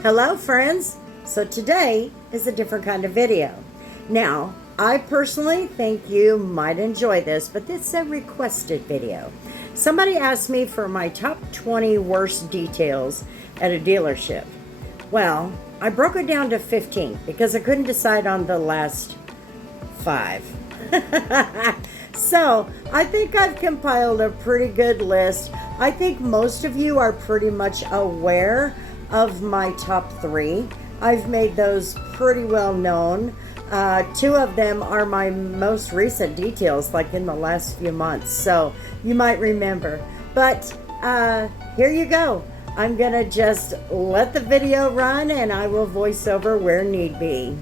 Hello friends! So today is a different kind of video. Now, I personally think you might enjoy this, but it's a requested video. Somebody asked me for my top 20 worst details at a dealership. Well, I broke it down to 15 because I couldn't decide on the last 5. So, I think I've compiled a pretty good list. I think most of you are pretty much aware of my top 3. I've made those pretty well known. 2 of them are my most recent details, like in the last few months, so you might remember. But here you go. I'm gonna just let the video run and I will voice over where need be.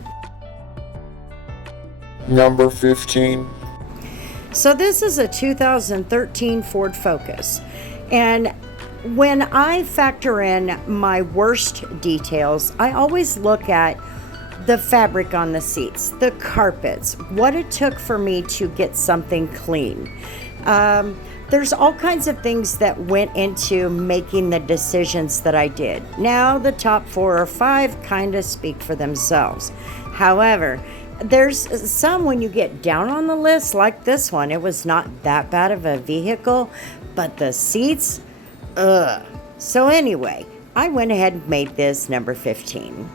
Number 15. So this is a 2013 Ford Focus, and when I factor in my worst details, I always look at the fabric on the seats, the carpets, what it took for me to get something clean. There's all kinds of things that went into making the decisions that I did. Now the top 4 or 5 kind of speak for themselves. However, there's some when you get down on the list, like this one. It was not that bad of a vehicle, but the seats, ugh. So anyway, I went ahead and made this number 15.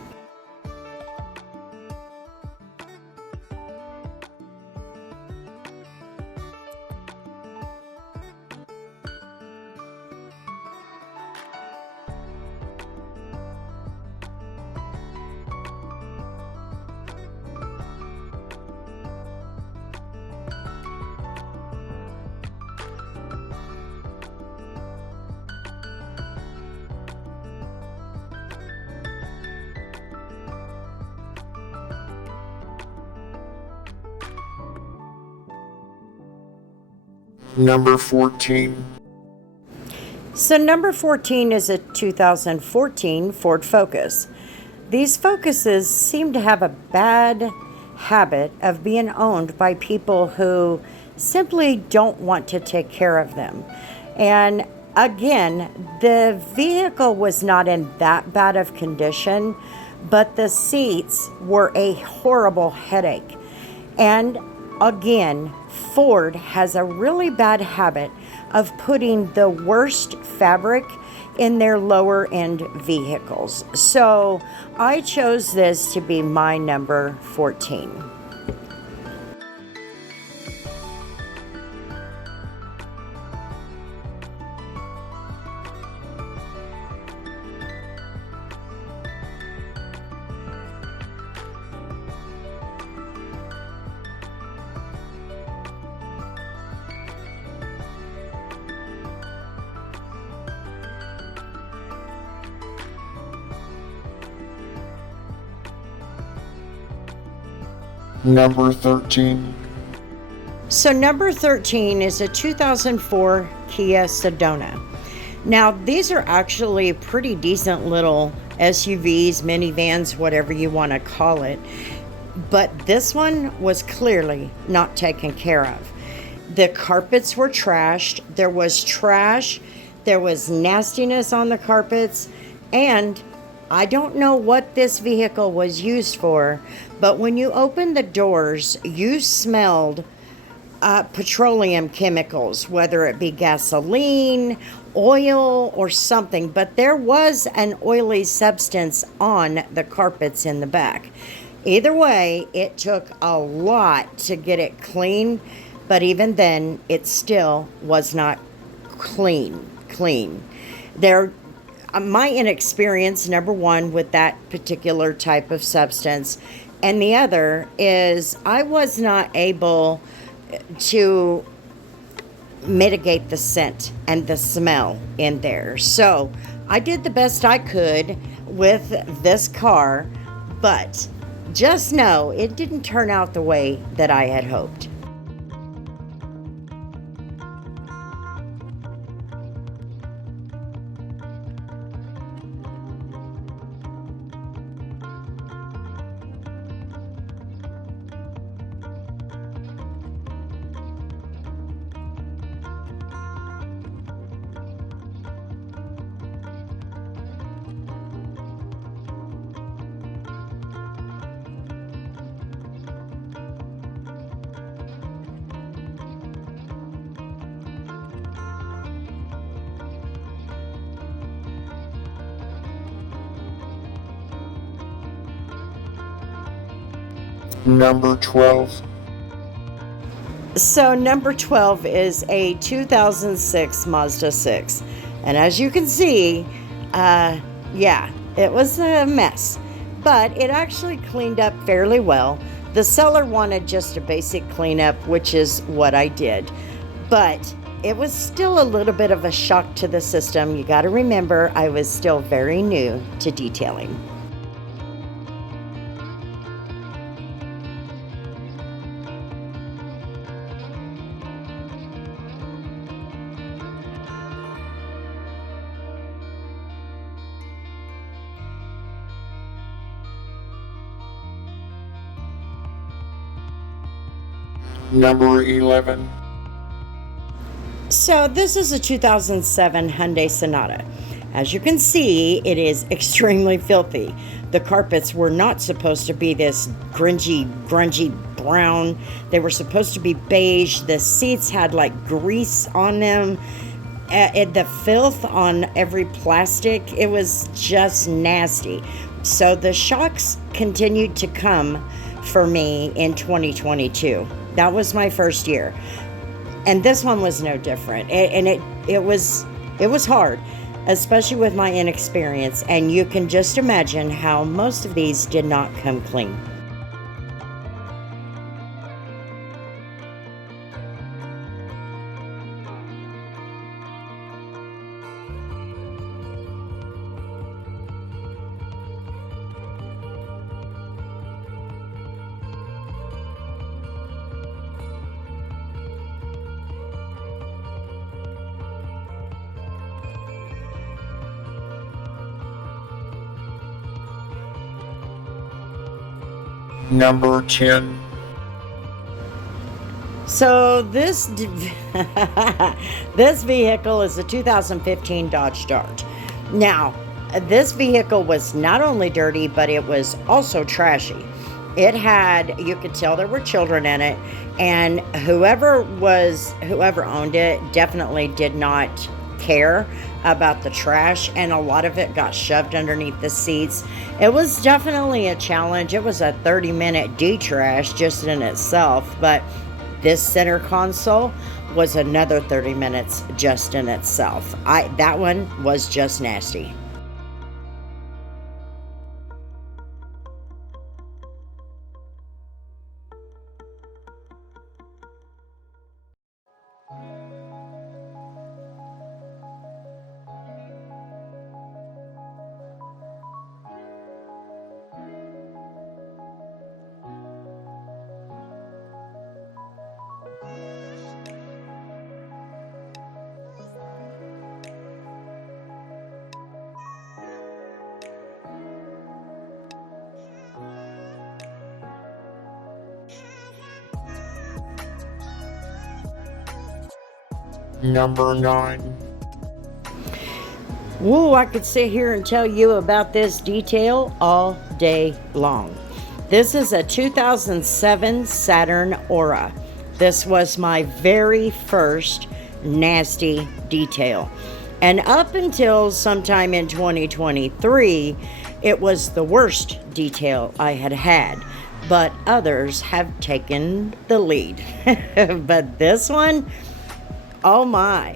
Number 14. So number 14 is a 2014 Ford Focus. These Focuses seem to have a bad habit of being owned by people who simply don't want to take care of them. And again, the vehicle was not in that bad of condition, but the seats were a horrible headache. And again, Ford has a really bad habit of putting the worst fabric in their lower end vehicles. So I chose this to be my number 14. Number 13. So number 13 is a 2004 Kia Sedona. Now, these are actually pretty decent little SUVs, minivans, whatever you want to call it. But this one was clearly not taken care of. The carpets were trashed. There was trash. There was nastiness on the carpets. And I don't know what this vehicle was used for, but when you opened the doors, you smelled petroleum chemicals, whether it be gasoline, oil, or something. But there was an oily substance on the carpets in the back. Either way, it took a lot to get it clean, but even then, it still was not clean. My inexperience, number one, with that particular type of substance, and the other is I was not able to mitigate the scent and the smell in there. So I did the best I could with this car, but just know it didn't turn out the way that I had hoped. Number 12. So number 12 is a 2006 Mazda 6. And as you can see, yeah, it was a mess. But it actually cleaned up fairly well. The seller wanted just a basic cleanup, which is what I did. But it was still a little bit of a shock to the system. You got to remember, I was still very new to detailing. Number 11. So this is a 2007 Hyundai Sonata. As you can see, it is extremely filthy. The carpets were not supposed to be this grungy brown. They were supposed to be beige. The seats had like grease on them. The filth on every plastic, it was just nasty. So the shocks continued to come for me in 2022. That was my first year. And this one was no different. It was hard, especially with my inexperience. And you can just imagine how most of these did not come clean. Number 10. So this this vehicle is a 2015 Dodge Dart. Now, this vehicle was not only dirty, but it was also trashy. It had, you could tell there were children in it, and whoever owned it definitely did not care about the trash, and a lot of it got shoved underneath the seats. It was definitely a challenge. It was a 30-minute detrash just in itself, but this center console was another 30 minutes just in itself. That one was just nasty. Number 9. Woo, I could sit here and tell you about this detail all day long. This is a 2007 Saturn Aura. This was my very first nasty detail. And up until sometime in 2023, it was the worst detail I had had. But others have taken the lead. But this one, oh my,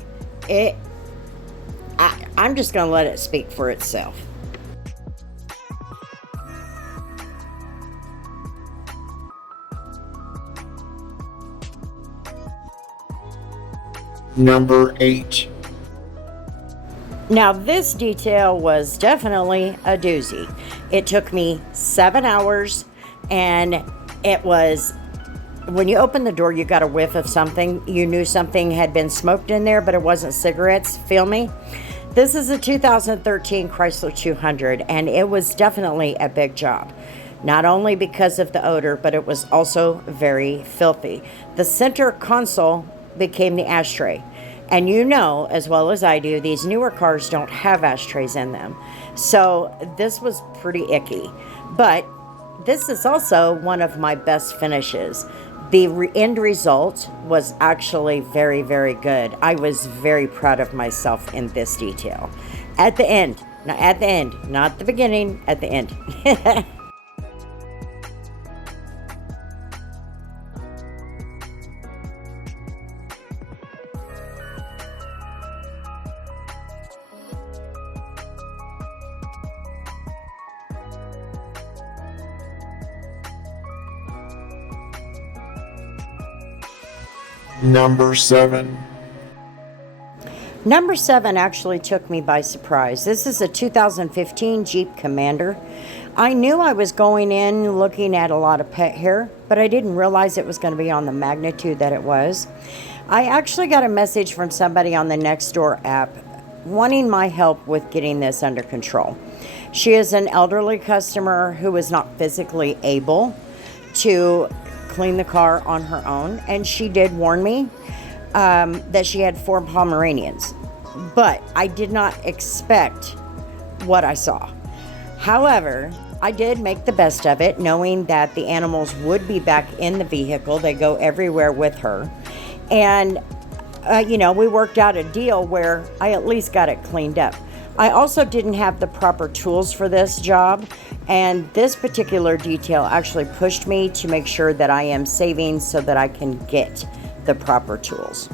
I'm just going to let it speak for itself. Number 8. Now, this detail was definitely a doozy. It took me 7 hours, and it was, when you opened the door, you got a whiff of something. You knew something had been smoked in there, but it wasn't cigarettes. Feel me? This is a 2013 Chrysler 200, and it was definitely a big job. Not only because of the odor, but it was also very filthy. The center console became the ashtray. And you know, as well as I do, these newer cars don't have ashtrays in them. So this was pretty icky. But this is also one of my best finishes. The end result was actually very, very good. I was very proud of myself in this detail. At the end, not the beginning, at the end. Number 7. Number 7 actually took me by surprise. This is a 2015 Jeep Commander. I knew I was going in looking at a lot of pet hair, but I didn't realize it was going to be on the magnitude that it was. I actually got a message from somebody on the Nextdoor app wanting my help with getting this under control. She is an elderly customer who was not physically able to clean the car on her own, and she did warn me that she had 4 Pomeranians, but I did not expect what I saw. However, I did make the best of it, knowing that the animals would be back in the vehicle. They go everywhere with her. And, we worked out a deal where I at least got it cleaned up. I also didn't have the proper tools for this job, and this particular detail actually pushed me to make sure that I am saving so that I can get the proper tools.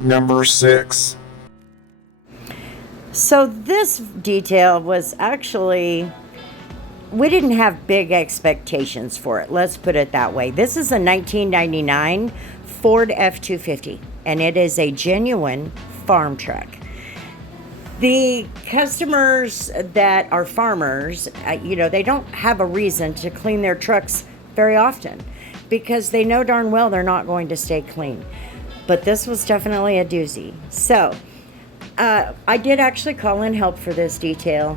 Number 6. So this detail was actually, we didn't have big expectations for it. Let's put it that way. This is a 1999 Ford F-250, and it is a genuine farm truck. The customers that are farmers, they don't have a reason to clean their trucks very often because they know darn well they're not going to stay clean. But this was definitely a doozy. So I did actually call in help for this detail.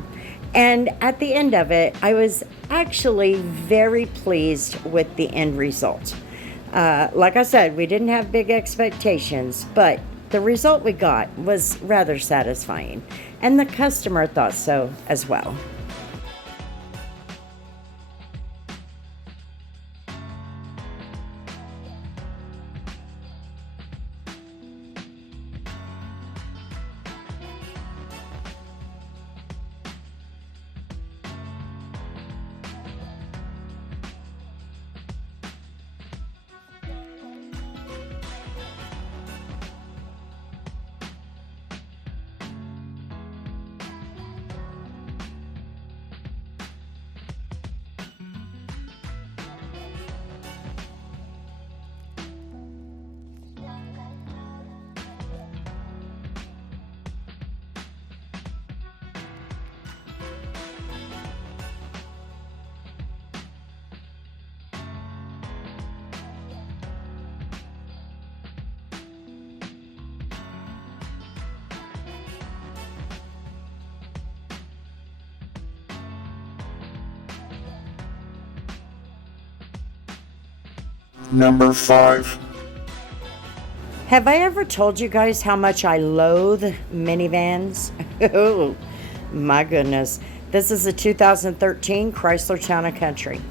And at the end of it, I was actually very pleased with the end result. Like I said, we didn't have big expectations, but the result we got was rather satisfying. And the customer thought so as well. Number 5. Have I ever told you guys how much I loathe minivans? Oh, my goodness. This is a 2013 Chrysler Town & Country.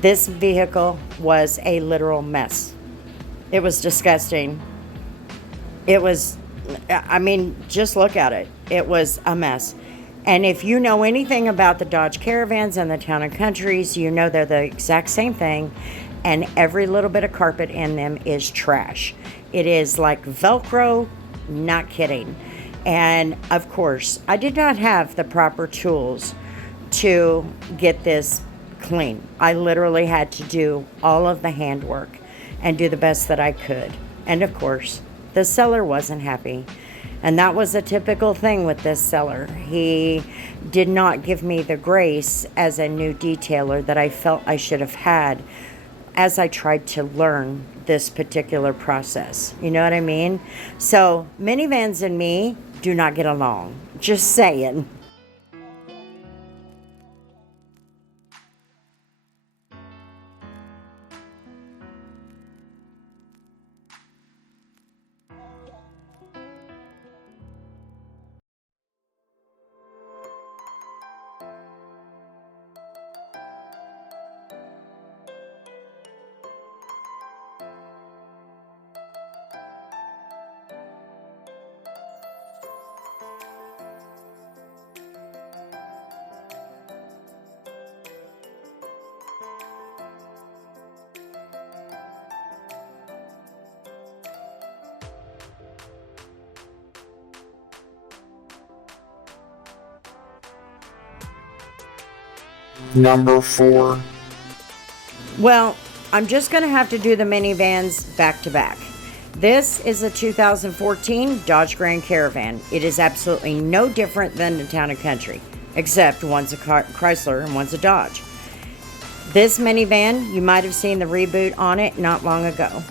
This vehicle was a literal mess. It was disgusting. Just look at it. It was a mess. And if you know anything about the Dodge Caravans and the Town & Countries, you know they're the exact same thing. And every little bit of carpet in them is trash. It is like Velcro, not kidding. And of course, I did not have the proper tools to get this clean. I literally had to do all of the handwork and do the best that I could. And of course, the seller wasn't happy. And that was a typical thing with this seller. He did not give me the grace as a new detailer that I felt I should have had as I tried to learn this particular process. You know what I mean? So minivans and me do not get along. Just saying. Number 4. Well, I'm just going to have to do the minivans back to back. This is a 2014 Dodge Grand Caravan. It is absolutely no different than the Town and Country, except one's a Chrysler and one's a Dodge. This minivan, you might have seen the reboot on it not long ago.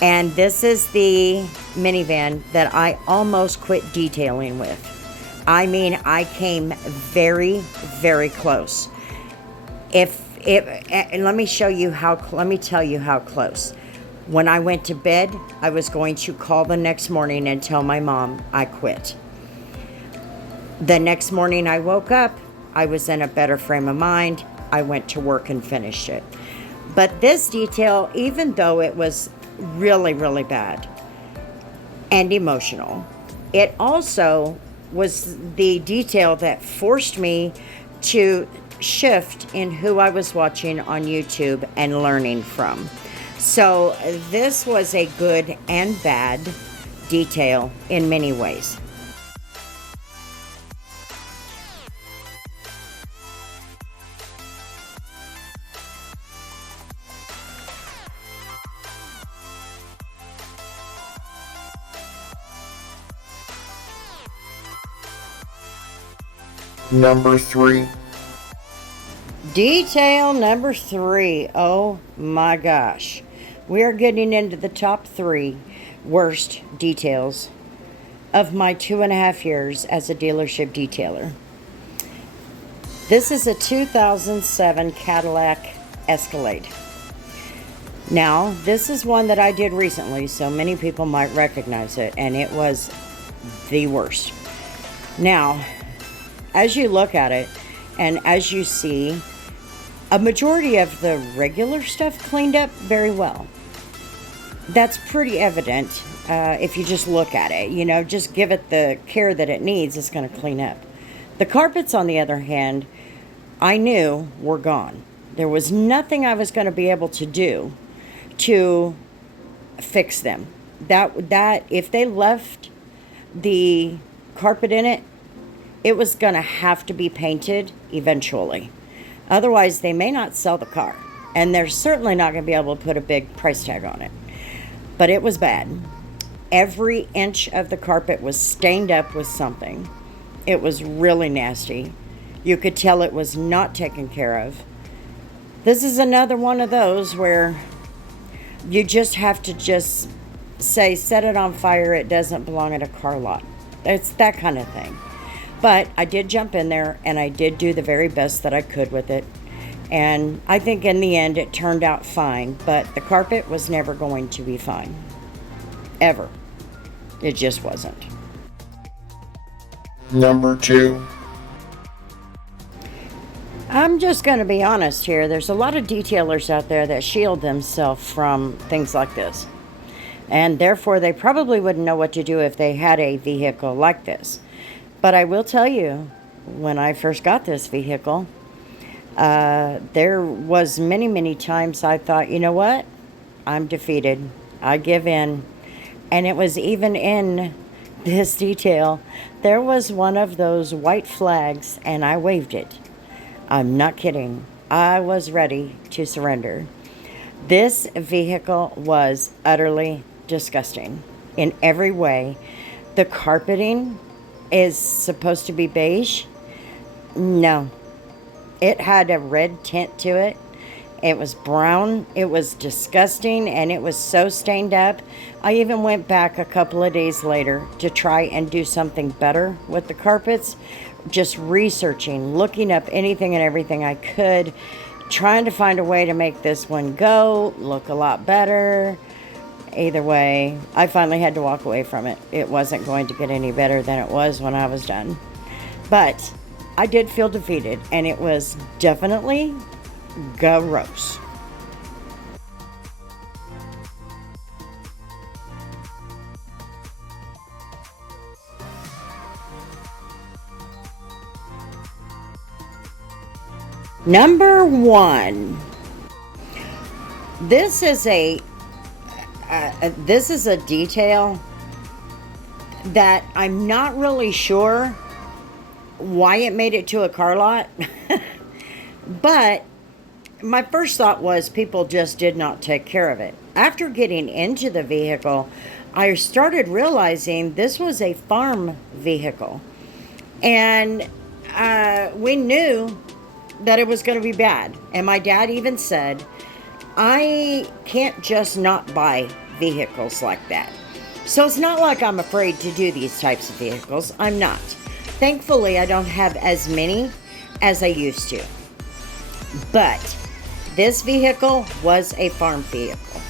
And this is the minivan that I almost quit detailing with. I mean, I came very, very close. And let me tell you how close. When I went to bed, I was going to call the next morning and tell my mom I quit. The next morning I woke up, I was in a better frame of mind. I went to work and finished it. But this detail, even though it was really, really bad and emotional, it also was the detail that forced me to shift in who I was watching on YouTube and learning from. So this was a good and bad detail in many ways. Number 3. Detail number 3. Oh my gosh. We are getting into the top 3 worst details of my 2.5 years as a dealership detailer. This is a 2007 Cadillac Escalade. Now, this is one that I did recently, so many people might recognize it, and it was the worst. Now, as you look at it, and as you see, a majority of the regular stuff cleaned up very well. That's pretty evident if you just look at it. You know, just give it the care that it needs, it's going to clean up. The carpets, on the other hand, I knew were gone. There was nothing I was going to be able to do to fix them. That if they left the carpet in it, it was going to have to be painted eventually. Otherwise, they may not sell the car. And they're certainly not going to be able to put a big price tag on it. But it was bad. Every inch of the carpet was stained up with something. It was really nasty. You could tell it was not taken care of. This is another one of those where you just have to just say, set it on fire, it doesn't belong at a car lot. It's that kind of thing. But I did jump in there and I did do the very best that I could with it. And I think in the end it turned out fine, but the carpet was never going to be fine. Ever. It just wasn't. Number 2. I'm just going to be honest here. There's a lot of detailers out there that shield themselves from things like this. And therefore they probably wouldn't know what to do if they had a vehicle like this. But I will tell you, when I first got this vehicle, there was many times I thought, you know what? I'm defeated. I give in. And it was even in this detail, there was one of those white flags and I waved it. I'm not kidding. I was ready to surrender. This vehicle was utterly disgusting in every way. The carpeting is supposed to be beige. No. It had a red tint to it. It was brown. It was disgusting and it was so stained up. I even went back a couple of days later to try and do something better with the carpets. Just researching, looking up anything and everything I could, trying to find a way to make this one look a lot better. Either way, I finally had to walk away from it. It wasn't going to get any better than it was when I was done. But I did feel defeated, and it was definitely gross. Number 1. This is a detail that I'm not really sure why it made it to a car lot. But my first thought was people just did not take care of it. After getting into the vehicle, I started realizing this was a farm vehicle. And we knew that it was going to be bad. And my dad even said, I can't just not buy vehicles like that. So it's not like I'm afraid to do these types of vehicles. I'm not. Thankfully, I don't have as many as I used to. But this vehicle was a farm vehicle.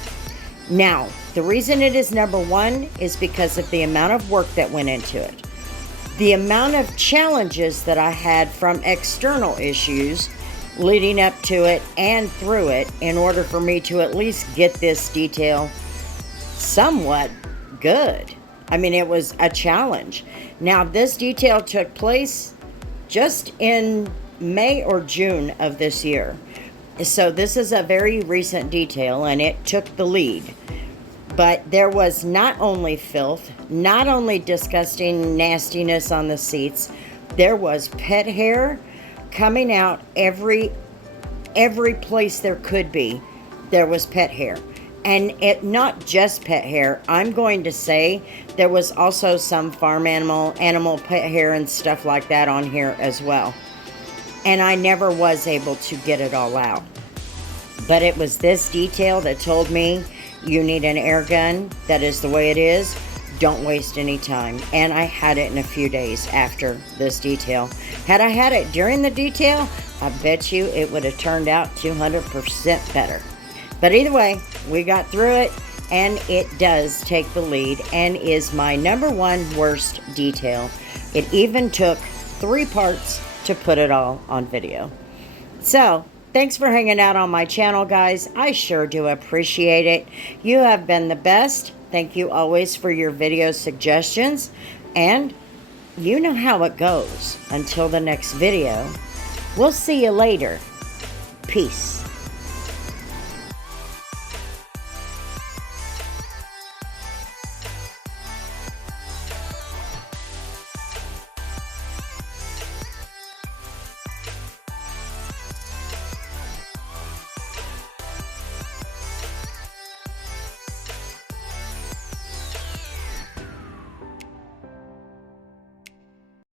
Now, the reason it is number one is because of the amount of work that went into it. The amount of challenges that I had from external issues leading up to it and through it in order for me to at least get this detail somewhat good. I mean, it was a challenge. Now, this detail took place just in May or June of this year. So this is a very recent detail, and it took the lead. But there was not only filth, not only disgusting nastiness on the seats, there was pet hair coming out every place there could be. There was pet hair. And it not just pet hair. I'm going to say there was also some farm animal pet hair and stuff like that on here as well. And I never was able to get it all out. But it was this detail that told me, you need an air gun. That is the way it is. Don't waste any time. And I had it in a few days after this detail. Had I had it during the detail, I bet you it would have turned out 200% better. But either way, we got through it, and it does take the lead and is my number one worst detail. It even took 3 parts to put it all on video. So, thanks for hanging out on my channel, guys. I sure do appreciate it. You have been the best. Thank you always for your video suggestions. And you know how it goes. Until the next video, we'll see you later. Peace.